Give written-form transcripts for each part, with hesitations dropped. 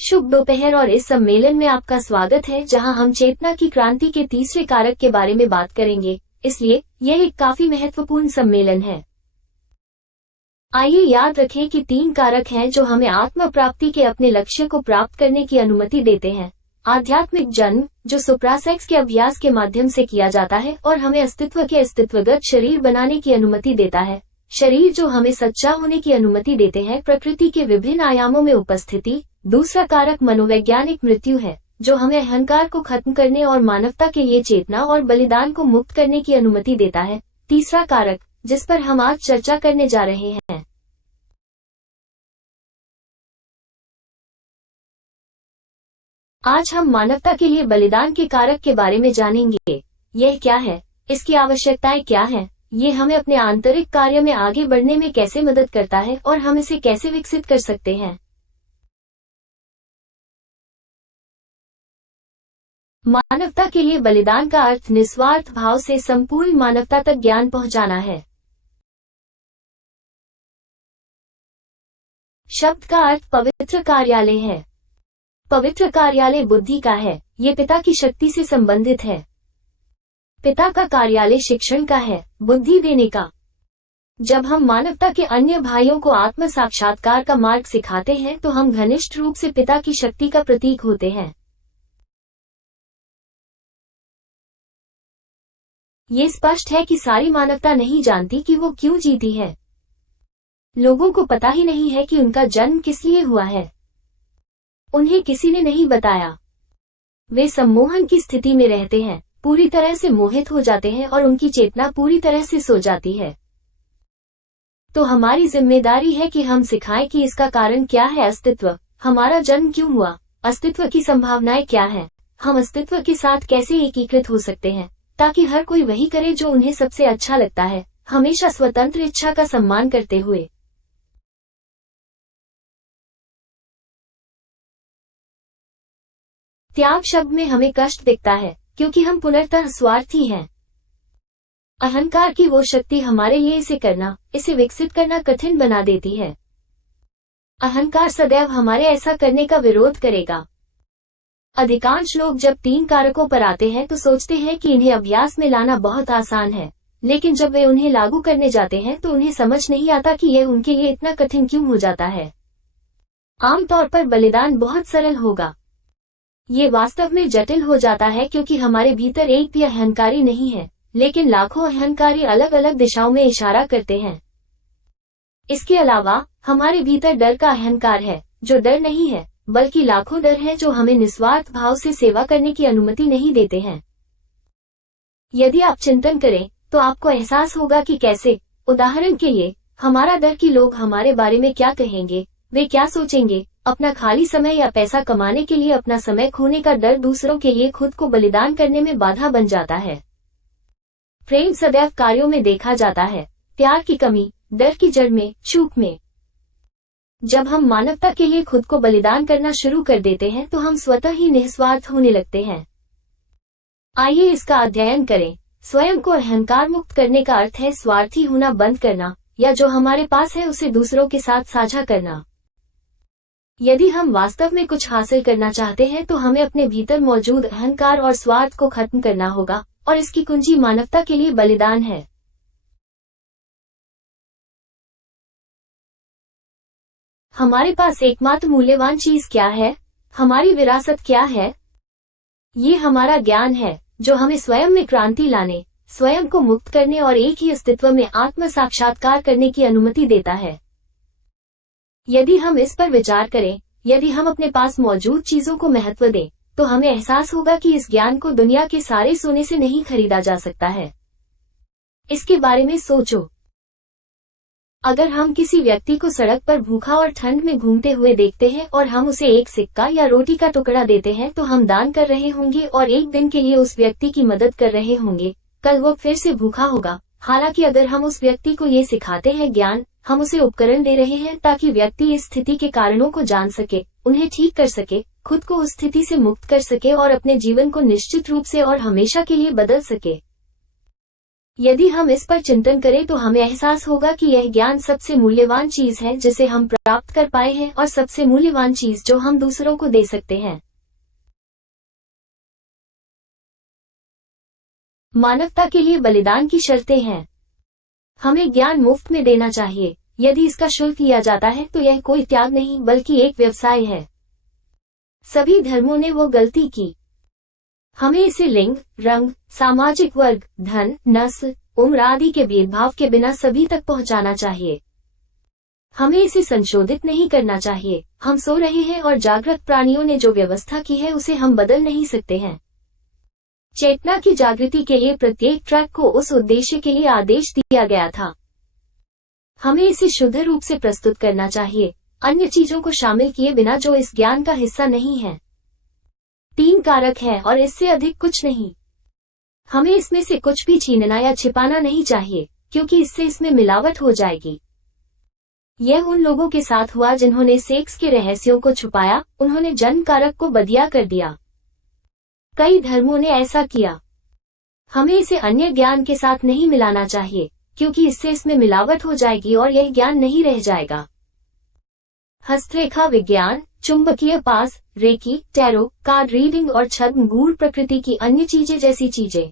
शुभ दोपहर और इस सम्मेलन में आपका स्वागत है जहां हम चेतना की क्रांति के तीसरे कारक के बारे में बात करेंगे। इसलिए यह एक काफी महत्वपूर्ण सम्मेलन है। आइए याद रखें कि 3 कारक हैं जो हमें आत्म प्राप्ति के अपने लक्ष्य को प्राप्त करने की अनुमति देते हैं। आध्यात्मिक जन्म, जो सुप्रासेक्स के अभ्यास के माध्यम से किया जाता है और हमें अस्तित्व के अस्तित्वगत शरीर बनाने की अनुमति देता है। शरीर जो हमें सच्चा होने की अनुमति देते हैं प्रकृति के विभिन्न आयामों में उपस्थिति। दूसरा कारक मनोवैज्ञानिक मृत्यु है, जो हमें अहंकार को खत्म करने और मानवता के लिए चेतना और बलिदान को मुक्त करने की अनुमति देता है। तीसरा कारक, जिस पर हम आज चर्चा करने जा रहे हैं, आज हम मानवता के लिए बलिदान के कारक के बारे में जानेंगे। यह क्या है, इसकी आवश्यकताएं क्या हैं, ये हमें अपने आंतरिक कार्य में आगे बढ़ने में कैसे मदद करता है और हम इसे कैसे विकसित कर सकते हैं। मानवता के लिए बलिदान का अर्थ निस्वार्थ भाव से संपूर्ण मानवता तक ज्ञान पहुंचाना है। शब्द का अर्थ पवित्र कार्यालय है। पवित्र कार्यालय बुद्धि का है, ये पिता की शक्ति से संबंधित है। पिता का कार्यालय शिक्षण का है, बुद्धि देने का। जब हम मानवता के अन्य भाइयों को आत्म साक्षात्कार का मार्ग सिखाते हैं तो हम घनिष्ठ रूप से पिता की शक्ति का प्रतीक होते हैं। ये स्पष्ट है कि सारी मानवता नहीं जानती कि वो क्यों जीती है। लोगों को पता ही नहीं है कि उनका जन्म किस लिए हुआ है। उन्हें किसी ने नहीं बताया। वे सम्मोहन की स्थिति में रहते हैं, पूरी तरह से मोहित हो जाते हैं और उनकी चेतना पूरी तरह से सो जाती है। तो हमारी जिम्मेदारी है कि हम सिखाएं कि इसका कारण क्या है। अस्तित्व, हमारा जन्म क्यों हुआ, अस्तित्व की संभावनाएं क्या हैं, हम अस्तित्व के साथ कैसे एकीकृत हो सकते हैं, ताकि हर कोई वही करे जो उन्हें सबसे अच्छा लगता है, हमेशा स्वतंत्र इच्छा का सम्मान करते हुए। त्याग शब्द में हमें कष्ट दिखता है क्योंकि हम पुनर्तः स्वार्थी हैं। अहंकार की वो शक्ति हमारे लिए इसे विकसित करना कठिन बना देती है। अहंकार सदैव हमारे ऐसा करने का विरोध करेगा। अधिकांश लोग जब 3 कारकों पर आते हैं तो सोचते हैं कि इन्हें अभ्यास में लाना बहुत आसान है, लेकिन जब वे उन्हें लागू करने जाते हैं तो उन्हें समझ नहीं आता कि यह उनके लिए इतना कठिन क्यों हो जाता है। आमतौर पर बलिदान बहुत सरल होगा। ये वास्तव में जटिल हो जाता है क्योंकि हमारे भीतर एक भी अहंकारी नहीं है, लेकिन लाखों अहंकारी अलग अलग दिशाओं में इशारा करते हैं। इसके अलावा हमारे भीतर डर का अहंकार है, जो डर नहीं है बल्कि लाखों डर हैं जो हमें निस्वार्थ भाव से सेवा करने की अनुमति नहीं देते हैं। यदि आप चिंतन करें तो आपको एहसास होगा कि कैसे, उदाहरण के लिए, हमारा डर कि लोग हमारे बारे में क्या कहेंगे, वे क्या सोचेंगे, अपना खाली समय या पैसा कमाने के लिए अपना समय खोने का डर दूसरों के लिए खुद को बलिदान करने में बाधा बन जाता है। प्रेम सदैव कार्यों में देखा जाता है, प्यार की कमी, डर की जड़ में, चूक में। जब हम मानवता के लिए खुद को बलिदान करना शुरू कर देते हैं तो हम स्वतः ही निस्वार्थ होने लगते हैं। आइए इसका अध्ययन करें। स्वयं को अहंकार मुक्त करने का अर्थ है स्वार्थी होना बंद करना, या जो हमारे पास है उसे दूसरों के साथ साझा करना। यदि हम वास्तव में कुछ हासिल करना चाहते हैं तो हमें अपने भीतर मौजूद अहंकार और स्वार्थ को खत्म करना होगा, और इसकी कुंजी मानवता के लिए बलिदान है। हमारे पास एकमात्र मूल्यवान चीज क्या है? हमारी विरासत क्या है? ये हमारा ज्ञान है, जो हमें स्वयं में क्रांति लाने, स्वयं को मुक्त करने और एक ही अस्तित्व में आत्म साक्षात्कार करने की अनुमति देता है। यदि हम इस पर विचार करें, यदि हम अपने पास मौजूद चीजों को महत्व दें, तो हमें एहसास होगा कि इस ज्ञान को दुनिया के सारे सोने से नहीं खरीदा जा सकता है। इसके बारे में सोचो। अगर हम किसी व्यक्ति को सड़क पर भूखा और ठंड में घूमते हुए देखते हैं और हम उसे एक सिक्का या रोटी का टुकड़ा देते हैं तो हम दान कर रहे होंगे और एक दिन के लिए उस व्यक्ति की मदद कर रहे होंगे। कल वो फिर से भूखा होगा। हालांकि अगर हम उस व्यक्ति को ये सिखाते हैं ज्ञान, हम उसे उपकरण दे रहे हैं ताकि व्यक्ति इस स्थिति के कारणों को जान सके, उन्हें ठीक कर सके, खुद को उस स्थिति से मुक्त कर सके और अपने जीवन को निश्चित रूप से और हमेशा के लिए बदल सके। यदि हम इस पर चिंतन करें तो हमें एहसास होगा कि यह ज्ञान सबसे मूल्यवान चीज है जिसे हम प्राप्त कर पाए हैं और सबसे मूल्यवान चीज जो हम दूसरों को दे सकते हैं। मानवता के लिए बलिदान की शर्तें हैं। हमें ज्ञान मुफ्त में देना चाहिए। यदि इसका शुल्क लिया जाता है तो यह कोई त्याग नहीं बल्कि एक व्यवसाय है। सभी धर्मों ने वो गलती की। हमें इसे लिंग, रंग, सामाजिक वर्ग, धन, नस्ल, उम्र आदि के भेदभाव के बिना सभी तक पहुंचाना चाहिए। हमें इसे संशोधित नहीं करना चाहिए। हम सो रहे हैं और जागृत प्राणियों ने जो व्यवस्था की है उसे हम बदल नहीं सकते हैं। चेतना की जागृति के लिए प्रत्येक ट्रैक को उस उद्देश्य के लिए आदेश दिया गया था। हमें इसे शुद्ध रूप से प्रस्तुत करना चाहिए, अन्य चीजों को शामिल किए बिना जो इस ज्ञान का हिस्सा नहीं है। 3 कारक है और इससे अधिक कुछ नहीं। हमें इसमें से कुछ भी छीनना या छिपाना नहीं चाहिए, क्योंकि इससे इसमें मिलावट हो जाएगी। यह उन लोगों के साथ हुआ जिन्होंने सेक्स के रहस्यों को छुपाया, उन्होंने जन्म कारक को बदिया कर दिया। कई धर्मों ने ऐसा किया। हमें इसे अन्य ज्ञान के साथ नहीं मिलाना चाहिए, क्योंकि इससे इसमें मिलावट हो जाएगी और यह ज्ञान नहीं रह जाएगा। हस्तरेखा विज्ञान, चुंबकीय पास, रेकी, टैरो, कार्ड रीडिंग और छद्म गूढ़ प्रकृति की अन्य चीजें जैसी चीजें।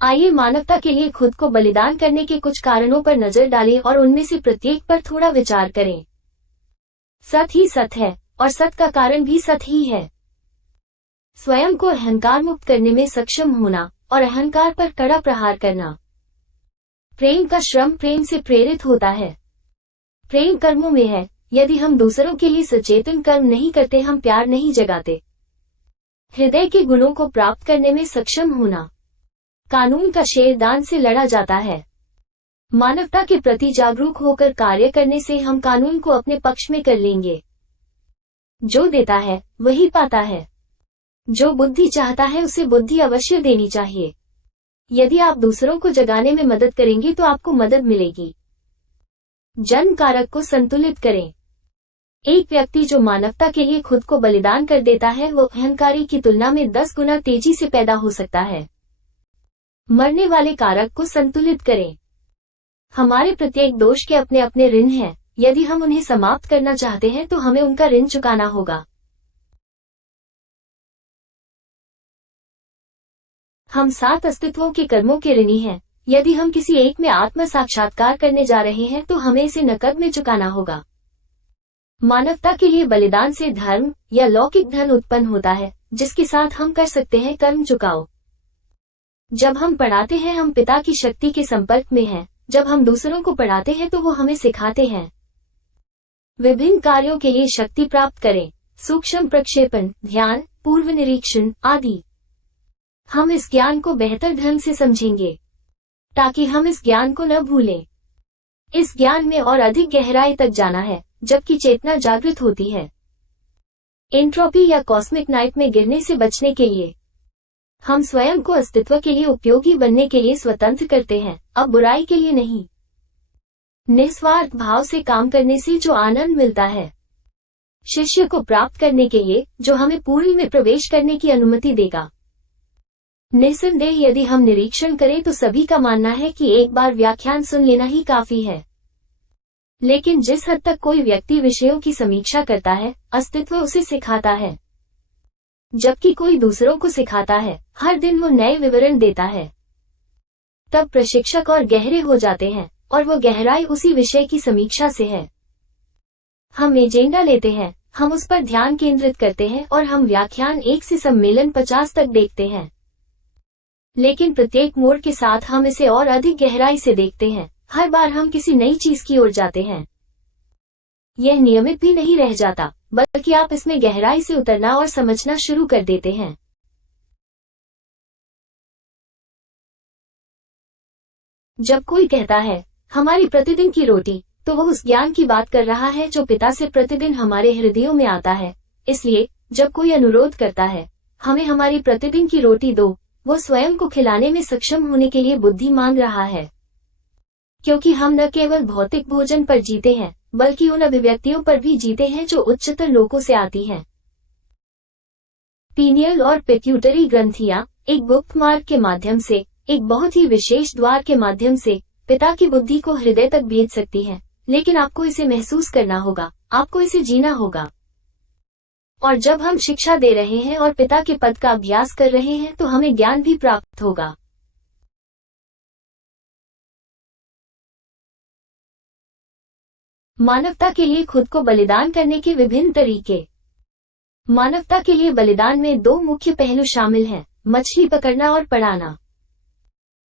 आइए मानवता के लिए खुद को बलिदान करने के कुछ कारणों पर नजर डालें और उनमें से प्रत्येक पर थोड़ा विचार करें। सत ही सत है और सत का कारण भी सत ही है। स्वयं को अहंकार मुक्त करने में सक्षम होना और अहंकार पर कड़ा प्रहार करना। प्रेम का श्रम प्रेम से प्रेरित होता है। प्रेम कर्मों में है। यदि हम दूसरों के लिए सचेतन कर्म नहीं करते, हम प्यार नहीं जगाते। हृदय के गुणों को प्राप्त करने में सक्षम होना। कानून का शेरदान से लड़ा जाता है। मानवता के प्रति जागरूक होकर कार्य करने से हम कानून को अपने पक्ष में कर लेंगे। जो देता है वही पाता है। जो बुद्धि चाहता है उसे बुद्धि अवश्य देनी चाहिए। यदि आप दूसरों को जगाने में मदद करेंगे तो आपको मदद मिलेगी। जन्म कारक को संतुलित करें। एक व्यक्ति जो मानवता के लिए खुद को बलिदान कर देता है वो अहंकारी की तुलना में 10 गुना तेजी से पैदा हो सकता है। मरने वाले कारक को संतुलित करें। हमारे प्रत्येक दोष के अपने अपने ऋण हैं। यदि हम उन्हें समाप्त करना चाहते हैं तो हमें उनका ऋण चुकाना होगा। हम 7 अस्तित्वों के कर्मों के ऋणी हैं। यदि हम किसी एक में आत्म साक्षात्कार करने जा रहे हैं तो हमें इसे नकद में चुकाना होगा। मानवता के लिए बलिदान से धर्म या लौकिक धन उत्पन्न होता है, जिसके साथ हम कर सकते हैं कर्म चुकाओ। जब हम पढ़ाते हैं हम पिता की शक्ति के संपर्क में हैं। जब हम दूसरों को पढ़ाते हैं तो वो हमें सिखाते हैं। विभिन्न कार्यों के लिए शक्ति प्राप्त करें। सूक्ष्म प्रक्षेपण, ध्यान, पूर्व निरीक्षण आदि। हम इस ज्ञान को बेहतर ढंग से समझेंगे ताकि हम इस ज्ञान को न भूलें। इस ज्ञान में और अधिक गहराई तक जाना है जबकि चेतना जागृत होती है। एंट्रोपी या कॉस्मिक नाइट में गिरने से बचने के लिए हम स्वयं को अस्तित्व के लिए उपयोगी बनने के लिए स्वतंत्र करते हैं, अब बुराई के लिए नहीं। निस्वार्थ भाव से काम करने से जो आनंद मिलता है, शिष्य को प्राप्त करने के लिए जो हमें पूरी में प्रवेश करने की अनुमति देगा। निस्संदेह यदि हम निरीक्षण करें तो सभी का मानना है कि एक बार व्याख्यान सुन लेना ही काफी है। लेकिन जिस हद तक कोई व्यक्ति विषयों की समीक्षा करता है, अस्तित्व उसे सिखाता है, जबकि कोई दूसरों को सिखाता है, हर दिन वो नए विवरण देता है। तब प्रशिक्षक और गहरे हो जाते हैं और वो गहराई उसी विषय की समीक्षा से है। हम एजेंडा लेते हैं, हम उस पर ध्यान केंद्रित करते हैं और हम व्याख्यान 1 से सम्मेलन 50 तक देखते हैं। लेकिन प्रत्येक मोड़ के साथ हम इसे और अधिक गहराई से देखते हैं। हर बार हम किसी नई चीज की ओर जाते हैं। यह नियमित भी नहीं रह जाता, बल्कि आप इसमें गहराई से उतरना और समझना शुरू कर देते हैं। जब कोई कहता है हमारी प्रतिदिन की रोटी, तो वह उस ज्ञान की बात कर रहा है जो पिता से प्रतिदिन हमारे हृदयों में आता है। इसलिए जब कोई अनुरोध करता है हमें हमारी प्रतिदिन की रोटी दो, वो स्वयं को खिलाने में सक्षम होने के लिए बुद्धि मांग रहा है। क्योंकि हम न केवल भौतिक भोजन पर जीते हैं, बल्कि उन अभिव्यक्तियों पर भी जीते हैं जो उच्चतर लोकों से आती हैं। पीनियल और पिट्यूटरी ग्रंथियां एक गुप्त मार्ग के माध्यम से, एक बहुत ही विशेष द्वार के माध्यम से पिता की बुद्धि को हृदय तक भेज सकती है, लेकिन आपको इसे महसूस करना होगा, आपको इसे जीना होगा। और जब हम शिक्षा दे रहे हैं और पिता के पद का अभ्यास कर रहे हैं तो हमें ज्ञान भी प्राप्त होगा। मानवता के लिए खुद को बलिदान करने के विभिन्न तरीके। मानवता के लिए बलिदान में दो मुख्य पहलू शामिल हैं, मछली पकड़ना और पढ़ाना।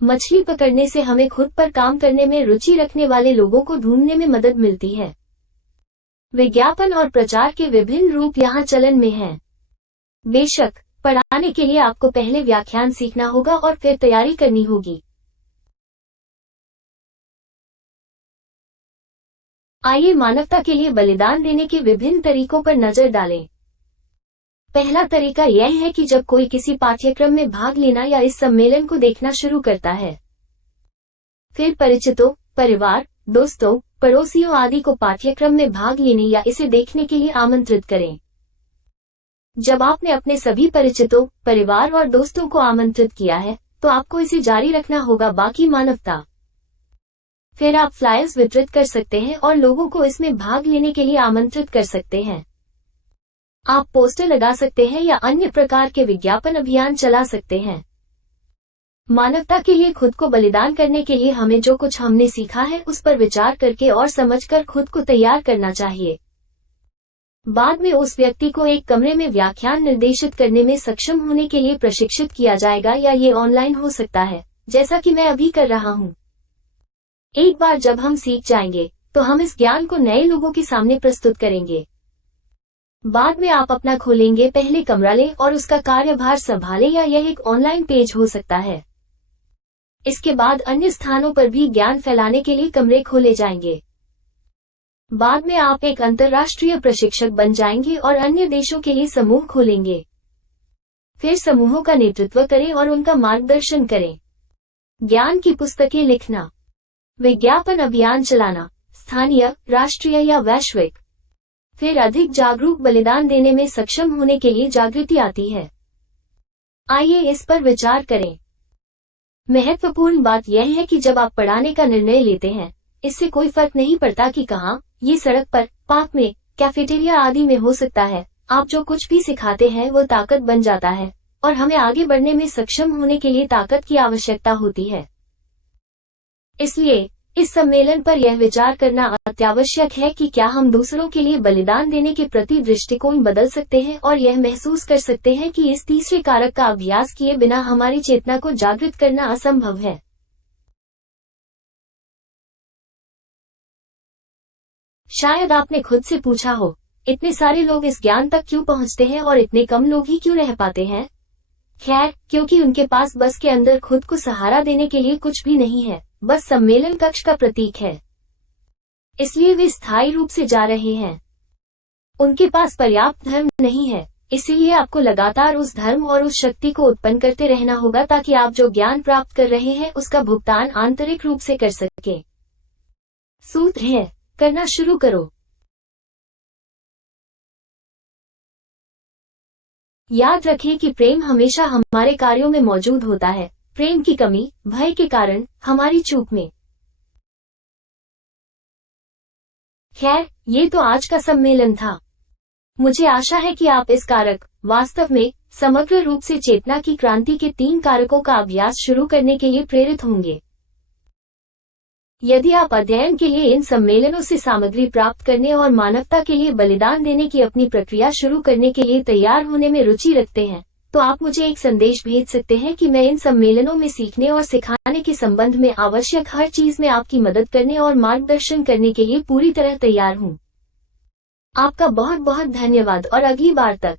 मछली पकड़ने से हमें खुद पर काम करने में रुचि रखने वाले लोगों को ढूंढने में मदद मिलती है। विज्ञापन और प्रचार के विभिन्न रूप यहाँ चलन में हैं। बेशक, पढ़ाने के लिए आपको पहले व्याख्यान सीखना होगा और फिर तैयारी करनी होगी। आइए मानवता के लिए बलिदान देने के विभिन्न तरीकों पर नजर डालें। पहला तरीका यह है कि जब कोई किसी पाठ्यक्रम में भाग लेना या इस सम्मेलन को देखना शुरू करता है, फिर परिचितों, परिवार, दोस्तों, पड़ोसियों आदि को पाठ्यक्रम में भाग लेने या इसे देखने के लिए आमंत्रित करें। जब आपने अपने सभी परिचितों, परिवार और दोस्तों को आमंत्रित किया है, तो आपको इसे जारी रखना होगा। बाकी मानवता। फिर आप फ्लायर्स वितरित कर सकते हैं और लोगों को इसमें भाग लेने के लिए आमंत्रित कर सकते हैं। आप पोस्टर लगा सकते हैं या अन्य प्रकार के विज्ञापन अभियान चला सकते हैं। मानवता के लिए खुद को बलिदान करने के लिए हमें जो कुछ हमने सीखा है उस पर विचार करके और समझकर खुद को तैयार करना चाहिए। बाद में उस व्यक्ति को एक कमरे में व्याख्यान निर्देशित करने में सक्षम होने के लिए प्रशिक्षित किया जाएगा, या ये ऑनलाइन हो सकता है, जैसा कि मैं अभी कर रहा हूँ। एक बार जब हम सीख जाएंगे तो हम इस ज्ञान को नए लोगों के सामने प्रस्तुत करेंगे। बाद में आप अपना खोलेंगे, पहले कमरा लें और उसका कार्यभार संभालें, या यह एक ऑनलाइन पेज हो सकता है। इसके बाद अन्य स्थानों पर भी ज्ञान फैलाने के लिए कमरे खोले जाएंगे। बाद में आप एक अंतर्राष्ट्रीय प्रशिक्षक बन जाएंगे और अन्य देशों के लिए समूह खोलेंगे। फिर समूहों का नेतृत्व करें और उनका मार्गदर्शन करें। ज्ञान की पुस्तकें लिखना, विज्ञापन अभियान चलाना, स्थानीय, राष्ट्रीय या वैश्विक। फिर अधिक जागरूक बलिदान देने में सक्षम होने के लिए जागृति आती है। आइए इस पर विचार करें। महत्वपूर्ण बात यह है कि जब आप पढ़ाने का निर्णय लेते हैं, इससे कोई फर्क नहीं पड़ता कि कहाँ, ये सड़क पर, पार्क में, कैफेटेरिया आदि में हो सकता है। आप जो कुछ भी सिखाते हैं वो ताकत बन जाता है, और हमें आगे बढ़ने में सक्षम होने के लिए ताकत की आवश्यकता होती है। इसलिए इस सम्मेलन पर यह विचार करना अत्यावश्यक है कि क्या हम दूसरों के लिए बलिदान देने के प्रति दृष्टिकोण बदल सकते हैं और यह महसूस कर सकते हैं कि इस तीसरे कारक का अभ्यास किए बिना हमारी चेतना को जागृत करना असंभव है। शायद आपने खुद से पूछा हो, इतने सारे लोग इस ज्ञान तक क्यों पहुंचते हैं और इतने कम लोग ही क्यों रह पाते हैं? खैर, क्योंकि उनके पास बस के अंदर खुद को सहारा देने के लिए कुछ भी नहीं है, बस सम्मेलन कक्ष का प्रतीक है। इसलिए वे स्थायी रूप से जा रहे हैं। उनके पास पर्याप्त धर्म नहीं है, इसीलिए आपको लगातार उस धर्म और उस शक्ति को उत्पन्न करते रहना होगा ताकि आप जो ज्ञान प्राप्त कर रहे हैं उसका भुगतान आंतरिक रूप से कर सके। सूत्र है, करना शुरू करो। याद रखें कि प्रेम हमेशा हमारे कार्यों में मौजूद होता है, प्रेम की कमी, भय के कारण, हमारी चूक में। खैर, ये तो आज का सम्मेलन था। मुझे आशा है कि आप इस कारक, वास्तव में, समग्र रूप से चेतना की क्रांति के 3 कारकों का अभ्यास शुरू करने के लिए प्रेरित होंगे। यदि आप अध्ययन के लिए इन सम्मेलनों से सामग्री प्राप्त करने और मानवता के लिए बलिदान देने की अपनी प्रक्रिया शुरू करने के लिए तैयार होने में रुचि रखते हैं, तो आप मुझे एक संदेश भेज सकते हैं कि मैं इन सम्मेलनों में सीखने और सिखाने के संबंध में आवश्यक हर चीज में आपकी मदद करने और मार्गदर्शन करने के लिए पूरी तरह तैयार हूँ। आपका बहुत बहुत धन्यवाद और अगली बार तक।